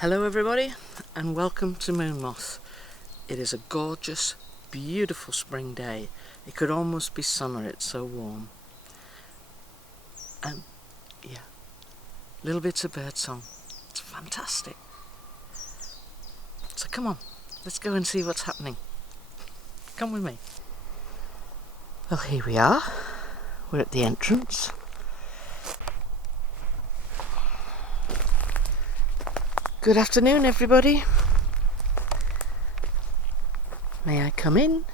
Hello everybody and welcome to Moon Moth. It is a gorgeous, beautiful spring day. It could almost be summer, it's so warm. And yeah, little bits of bird song. It's fantastic. So come on, let's go and see what's happening. Come with me. Well, here we are. We're at the entrance. Good afternoon everybody. May I come in?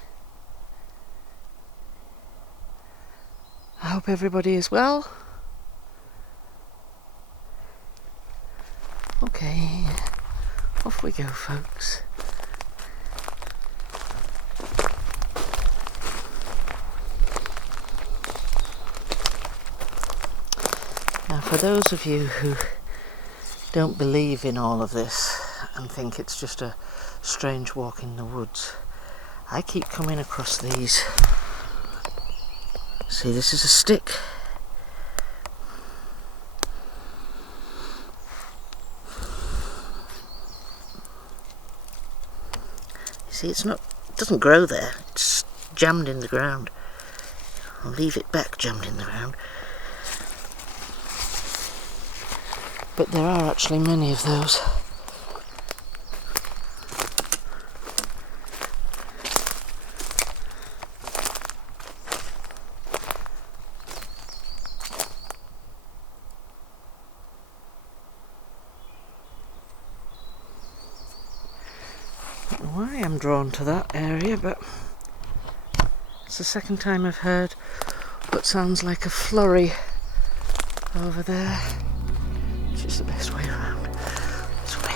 I hope everybody is well. Okay, off we go folks. Now for those of you who don't believe in all of this and think it's just a strange walk in the woods, I keep coming across these. See, this is a stick. You see, it doesn't grow there, it's jammed in the ground. I'll leave it back jammed in the ground. But there are actually many of those. I don't know why I'm drawn to that area, but it's the second time I've heard what sounds like a flurry over there. Which is the best way around. This way.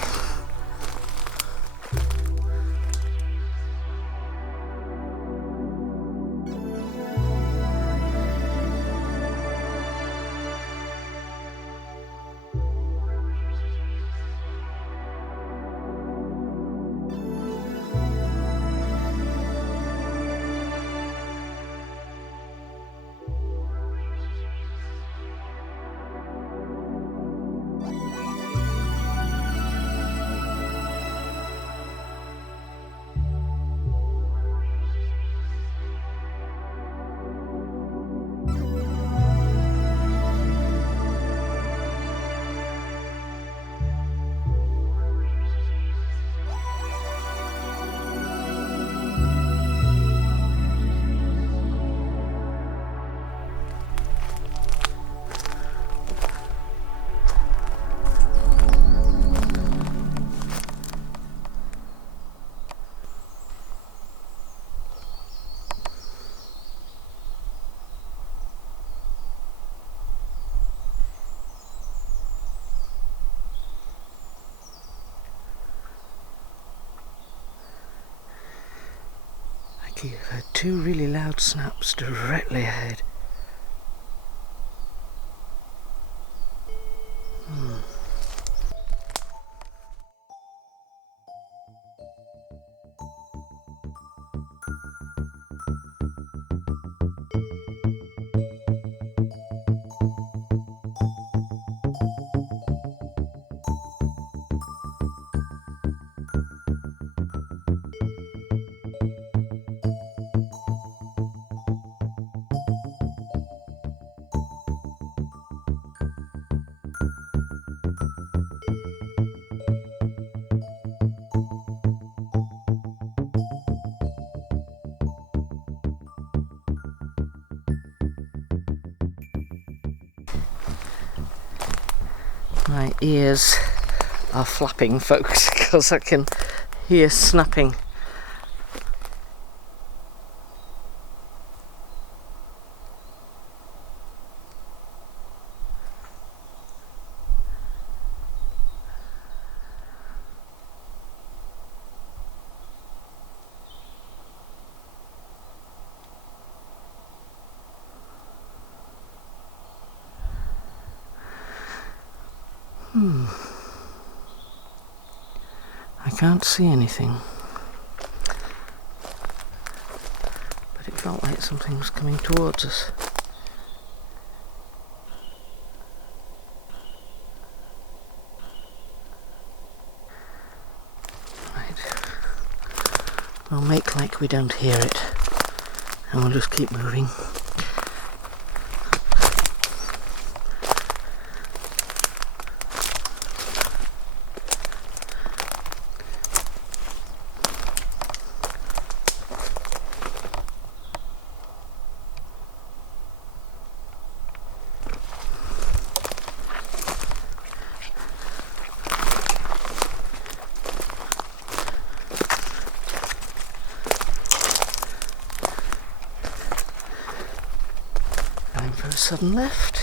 You've heard two really loud snaps directly ahead. My ears are flapping, folks, because I can hear snapping. I can't see anything, but it felt like something was coming towards us. We'll make like we don't hear it, and we'll just keep moving. For a sudden left.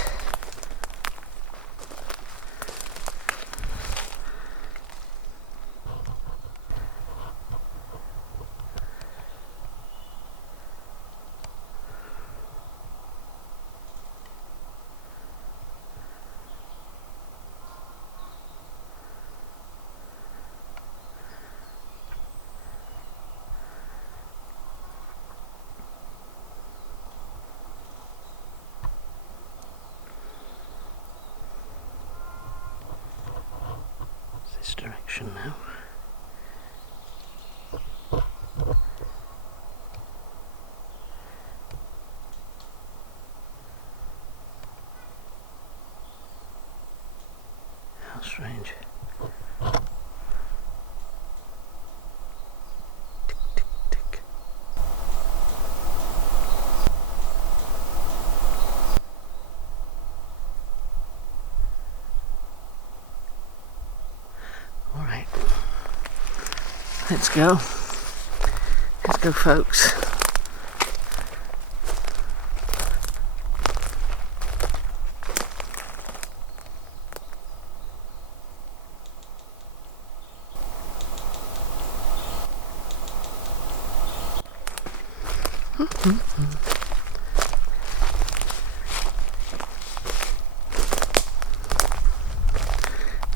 This direction now. How strange. Tick, tick, tick. All right. Let's go. Let's go, folks.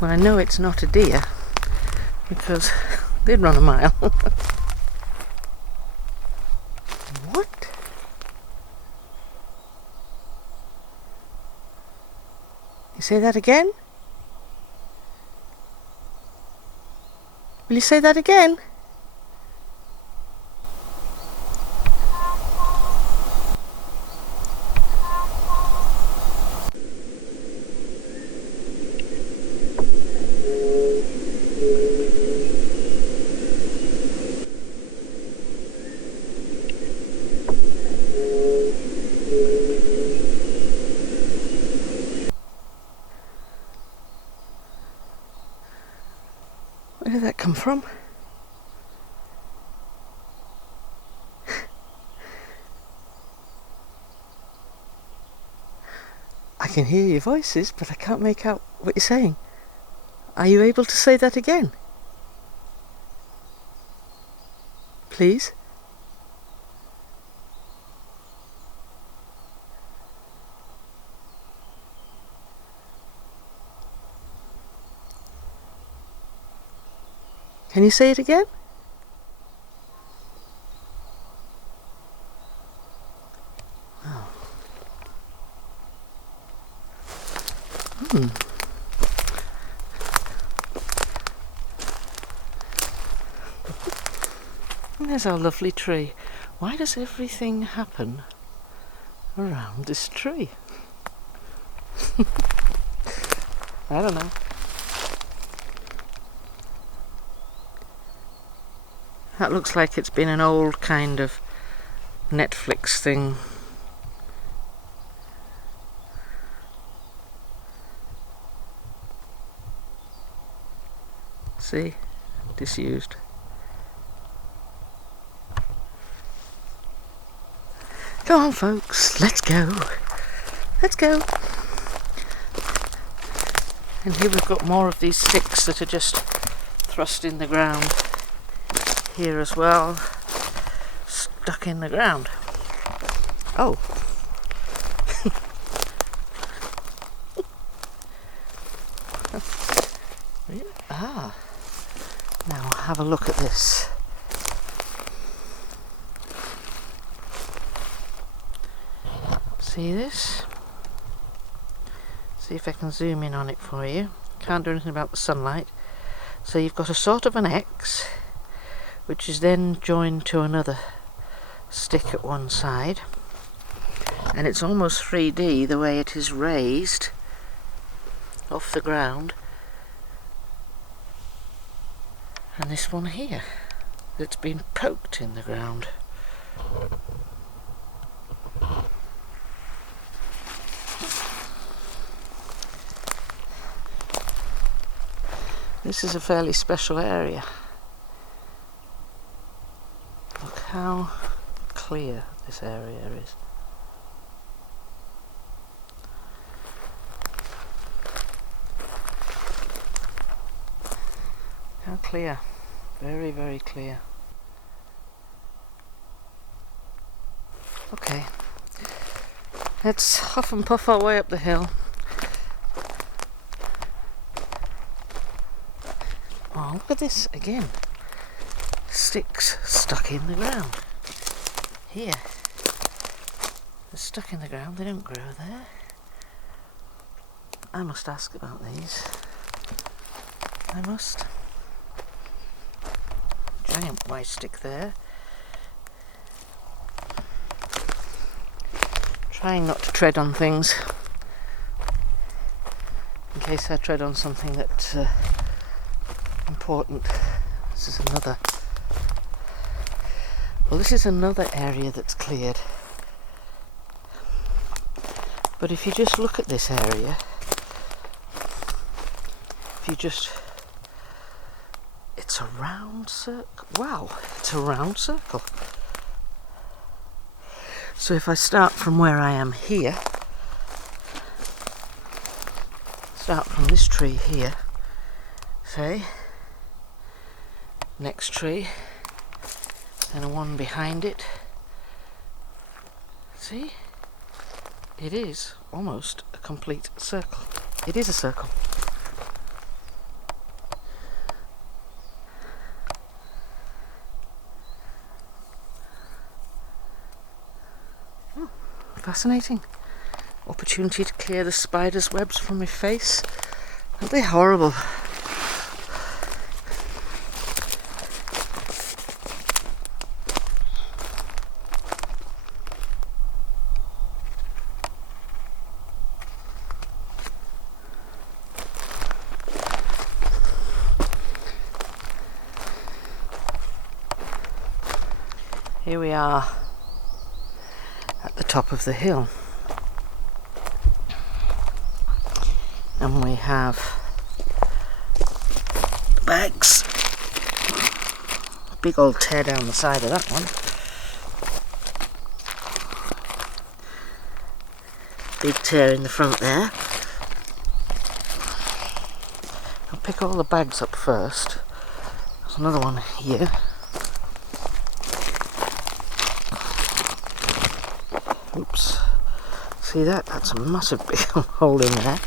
Well, I know it's not a deer because they'd run a mile. What? You say that again? Will you say that again? Where did that come from? I can hear your voices, but I can't make out what you're saying. Are you able to say that again? Please? Can you say it again? Wow. And there's our lovely tree. Why does everything happen around this tree? I don't know. That looks like it's been an old kind of Netflix thing. See? Disused. Go on, folks, let's go. Let's go. And here we've got more of these sticks that are just thrust in the ground. Here as well, stuck in the ground. Oh. Ah. Now have a look at this. See this? See if I can zoom in on it for you. Can't do anything about the sunlight. So you've got a sort of an X which is then joined to another stick at one side, and it's almost 3D the way it is raised off the ground. And this one here that's been poked in the ground. This is a fairly special area. Look how clear this area is. How clear. Very, very clear. Okay. Let's huff and puff our way up the hill. Oh, look at this again. Sticks stuck in the ground. Here. They're stuck in the ground, they don't grow there. I must ask about these. I must. Giant white stick there. Trying not to tread on things, in case I tread on something that's important. This is another. Well, this is another area that's cleared. But if you just look at this area, it's a round circle. Wow, it's a round circle. So if I start from where I am here, start from this tree here, say, next tree, and a one behind it, see, it is almost a complete circle. It is a circle. Fascinating. Opportunity to clear the spider's webs from my face. Aren't they horrible? Here we are at the top of the hill, and we have the bags. Big old tear down the side of that one. Big tear in the front there. I'll pick all the bags up first. There's another one here. Oops. See that? That's a massive big hole in there.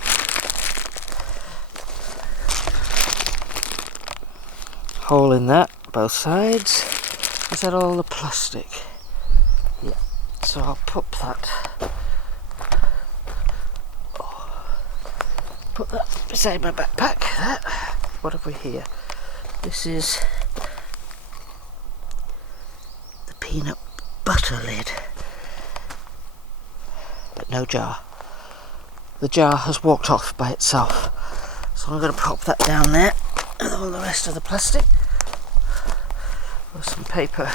Hole in that, both sides. Is that all the plastic? Yeah. So I'll put that. Put that beside my backpack. That. What have we here? This is the peanut butter lid. But no jar. The jar has walked off by itself. So I'm going to pop that down there with all the rest of the plastic. With some paper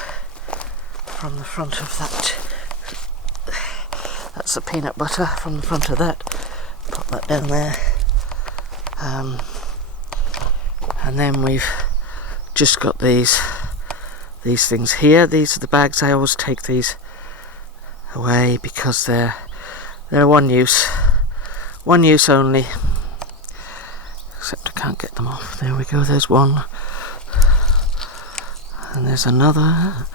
from the front of that. That's the peanut butter from the front of that. Pop that down there. And then we've just got these things here. These are the bags. I always take these away because they're one use only. Except I can't get them off. There we go, there's one. And there's another.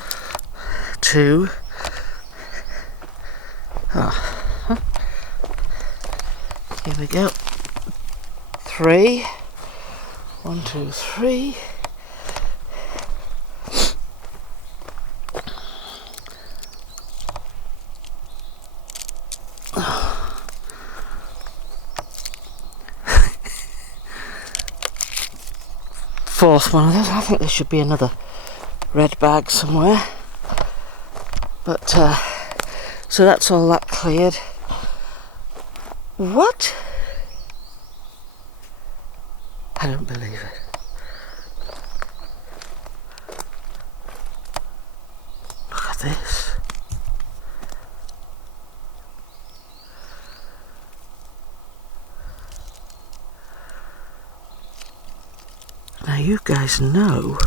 Two. Oh. Here we go. 3. 1, 2, 3. Fourth one of those. I think there should be another red bag somewhere. But so that's all that cleared. What? I don't believe it. Look at this. Now you guys know,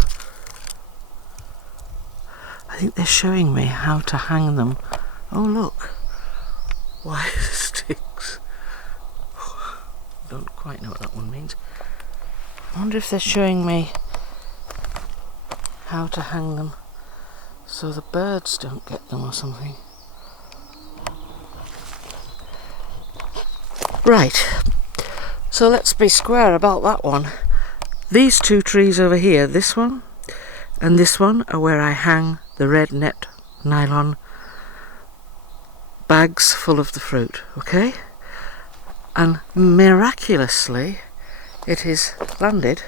I think they're showing me how to hang them. Oh look, wire sticks. Don't quite know what that one means. I wonder if they're showing me how to hang them so the birds don't get them or something. Right, so let's be square about that one. These two trees over here, this one and this one, are where I hang the red net nylon bags full of the fruit, okay? And miraculously it is landed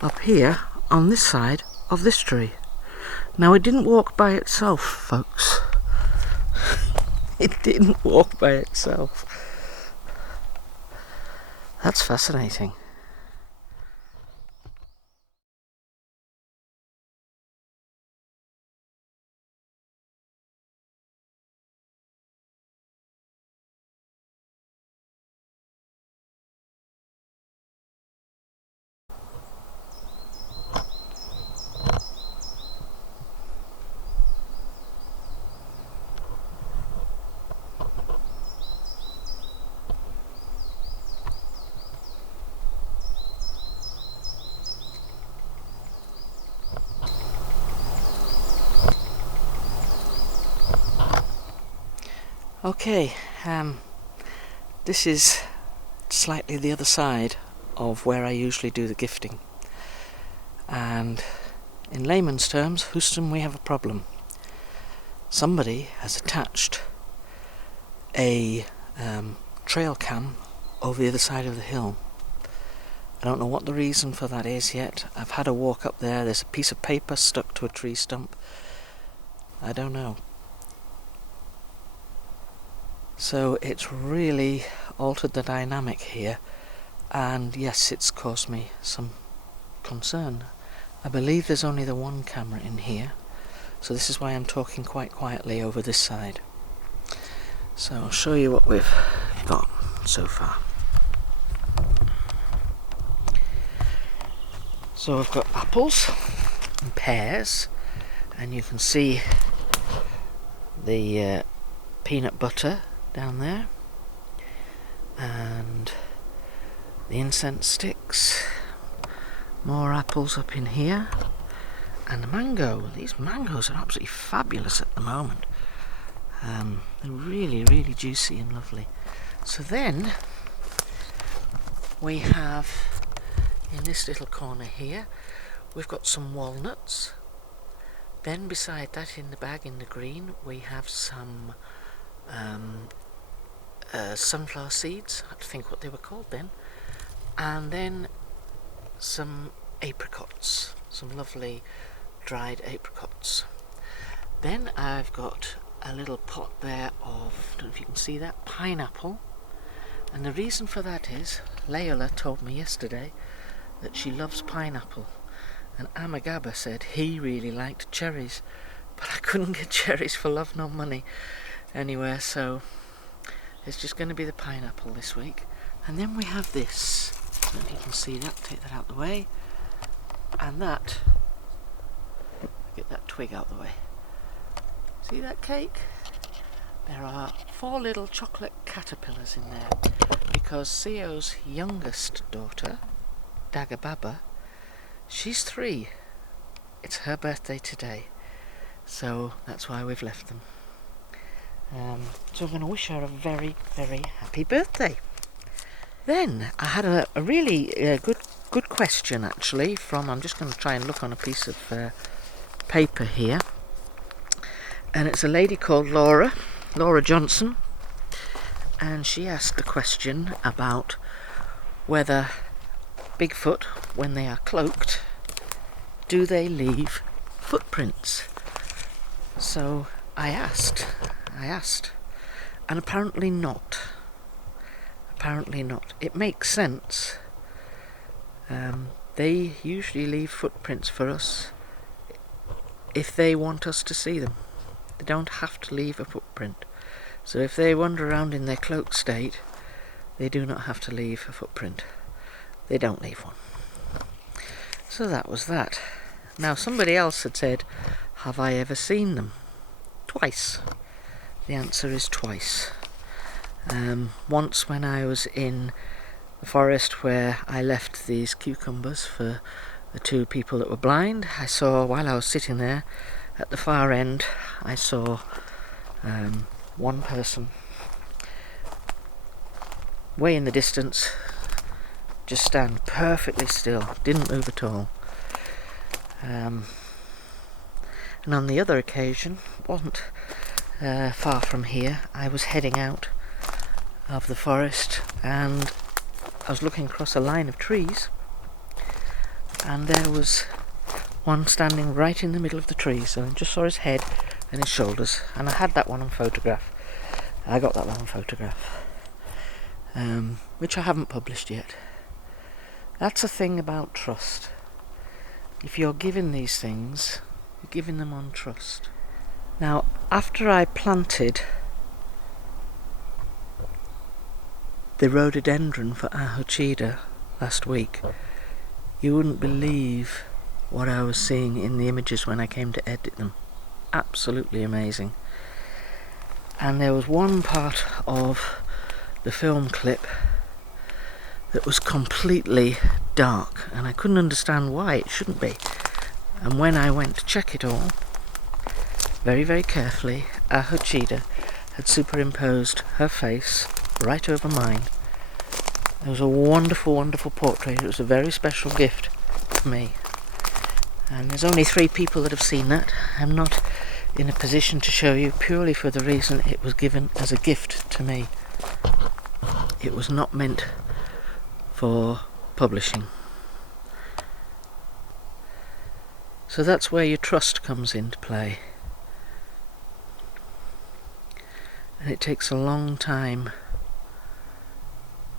up here on this side of this tree. Now it didn't walk by itself, folks. It didn't walk by itself. That's fascinating. Okay, this is slightly the other side of where I usually do the gifting, and in layman's terms, Houston, we have a problem. Somebody has attached a trail cam over the other side of the hill. I don't know what the reason for that is yet. I've had a walk up there, there's a piece of paper stuck to a tree stump. I don't know. So it's really altered the dynamic here, and yes, it's caused me some concern. I believe there's only the one camera in here, so this is why I'm talking quite quietly over this side. So I'll show you what we've got so far. So I've got apples and pears, and you can see the peanut butter down there, and the incense sticks, more apples up in here, and the mango. These mangoes are absolutely fabulous at the moment. They're really, really juicy and lovely. So then we have, in this little corner here, we've got some walnuts. Then beside that, in the bag in the green, we have some sunflower seeds. I have to think what they were called then. And then some apricots, some lovely dried apricots. Then I've got a little pot there of, I don't know if you can see that, pineapple. And the reason for that is, Leola told me yesterday that she loves pineapple, and Amagaba said he really liked cherries, but I couldn't get cherries for love nor money anywhere, so it's just going to be the pineapple this week. And then we have this, I don't know if you can see that, take that out the way, and that, get that twig out the way. See that cake? There are 4 little chocolate caterpillars in there, because Theo's youngest daughter, Dagababa, she's 3. It's her birthday today, so that's why we've left them. So I'm going to wish her a very, very happy birthday. Then I had a really good question actually from, I'm just going to try and look on a piece of paper here, and it's a lady called Laura Johnson, and she asked a question about whether Bigfoot, when they are cloaked, do they leave footprints. So I asked, and apparently not. Apparently not. It makes sense. They usually leave footprints for us if they want us to see them. They don't have to leave a footprint. So if they wander around in their cloaked state, they do not have to leave a footprint. They don't leave one. So that was that. Now somebody else had said, have I ever seen them? Twice. The answer is twice. Once when I was in the forest where I left these cucumbers for the two people that were blind, I saw, while I was sitting there at the far end, I saw one person way in the distance just stand perfectly still, didn't move at all. And on the other occasion, wasn't far from here, I was heading out of the forest and I was looking across a line of trees, and there was one standing right in the middle of the trees, so I just saw his head and his shoulders, and I had that one on photograph. I got that one on photograph, which I haven't published yet. That's a thing about trust. If you're given these things, you're giving them on trust. Now, after I planted the rhododendron for Ahochida last week, you wouldn't believe what I was seeing in the images when I came to edit them. Absolutely amazing. And there was one part of the film clip that was completely dark, and I couldn't understand why it shouldn't be. And when I went to check it all, very, very carefully, Ahochida had superimposed her face right over mine. It was a wonderful, wonderful portrait. It was a very special gift for me. And there's only 3 people that have seen that. I'm not in a position to show you, purely for the reason it was given as a gift to me. It was not meant for publishing. So that's where your trust comes into play. And it takes a long time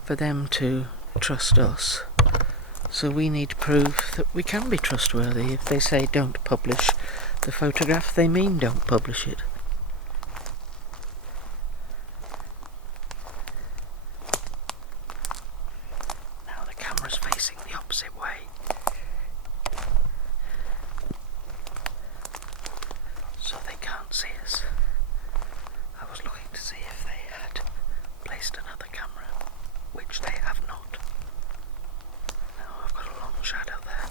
for them to trust us. So we need proof that we can be trustworthy. If they say don't publish the photograph, they mean don't publish it. Now the camera's facing the opposite way. So they can't see us. I was looking to see if they had placed another camera, which they have not. Now I've got a long shadow there.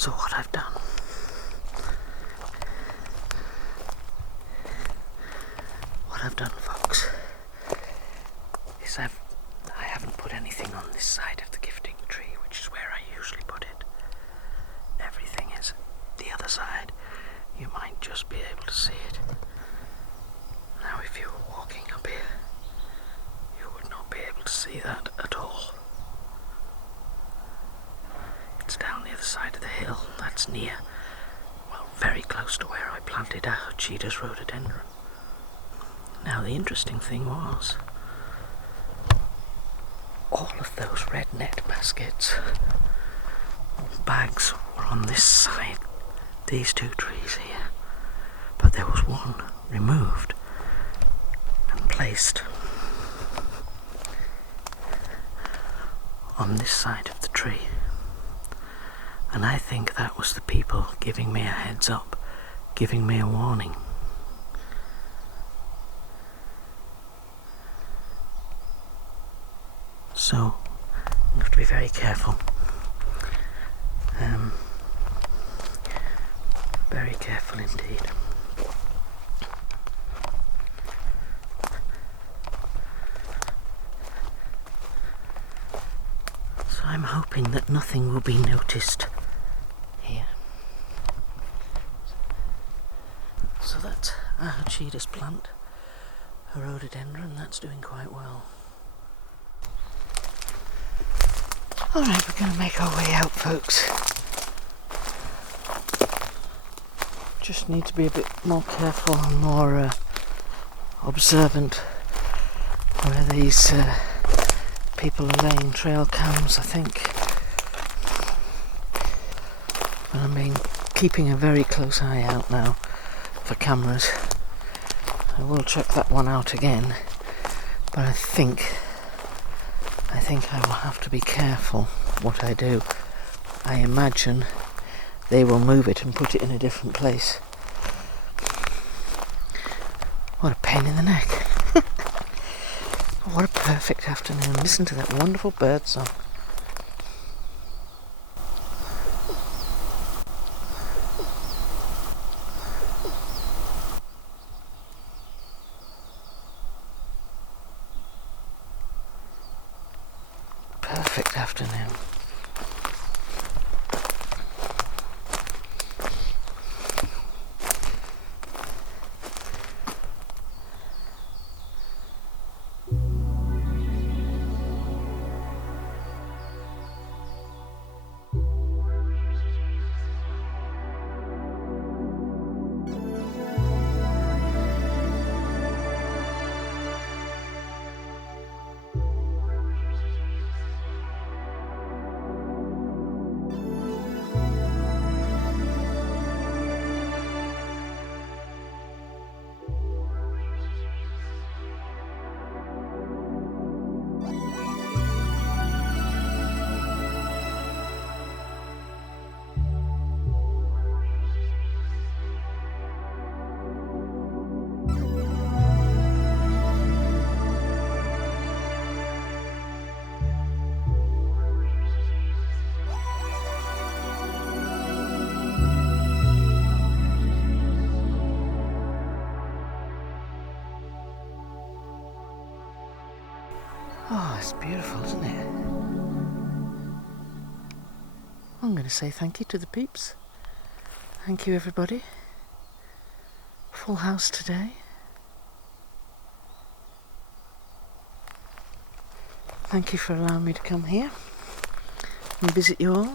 So what I've done folks, is I haven't put anything on this side of the gifting tree, which is where I usually put it. Everything is the other side. You might just be able to see it. Now if you were walking up here, you would not be able to see that at all. It's down the other side of the hill. That's near, well, very close to where I planted our Cheetah's rhododendron. Now the interesting thing was, all of those red net baskets or bags were on this side, these two trees here, but there was one removed and placed on this side of the tree, and I think that was the people giving me a heads up, giving me a warning. So, you have to be very careful. Very careful indeed. So I'm hoping that nothing will be noticed here. So that's our Cheetah's plant, a rhododendron, that's doing quite well. Alright, we're going to make our way out, folks. Just need to be a bit more careful and more observant where these people are laying trail cams, I think. But I've been keeping a very close eye out now for cameras. I will check that one out again, but I think I will have to be careful what I do. I imagine they will move it and put it in a different place. What a pain in the neck. What a perfect afternoon. Listen to that wonderful bird song. Perfect afternoon. Oh, it's beautiful, isn't it? I'm going to say thank you to the peeps. Thank you, everybody. Full house today. Thank you for allowing me to come here and visit you all.